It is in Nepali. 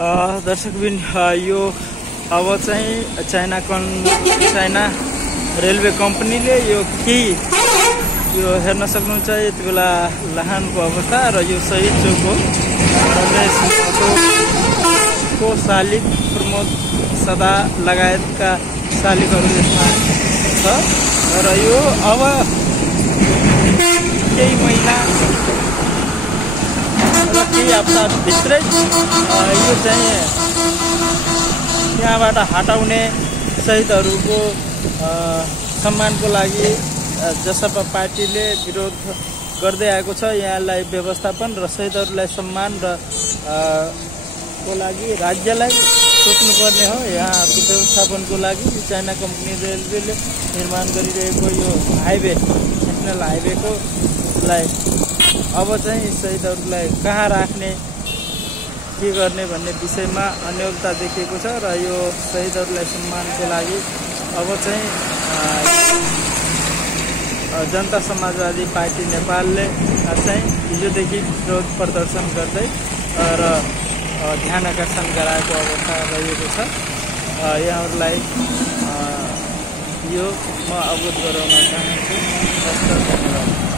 दर्शकबिन यो अब चाहिँ चाइना रेलवे कम्पनीले यो हेर्न सक्नुहुन्छ यति बेला लाहानको अवस्था र यो शहीद चौक हो शालिग प्रमोद सदा लगायतका शालिगहरू यसमा छ र यो अब केही महिना केही हप्ताभित्रै यो चाहिँ त्यहाँबाट हटाउने शहीदहरूको सम्मानको लागि जसपा पार्टीले विरोध गर्दै आएको छ। यहाँलाई व्यवस्थापन र शहीदहरूलाई सम्मान र को लागि राज्यलाई सोच्नुपर्ने हो। यहाँहरूको व्यवस्थापनको लागि चाइना कम्पनी रेलवेले निर्माण गरिरहेको यो हाइवे नेसनल हाइवेको लाई अब चाहिँ शहीदहरूलाई कहाँ राख्ने के गर्ने भन्ने विषयमा अनियोगता देखिएको छ र यो शहीदहरूलाई सम्मानको लागि अब चाहिँ जनता समाजवादी पार्टी नेपालले चाहिँ हिजोदेखि विरोध प्रदर्शन गर्दै र ध्यान आकर्षण गराएको अवस्था रहेको छ। यहाँहरूलाई यो म अवगत गराउन चाहन्छु। धन्यवाद।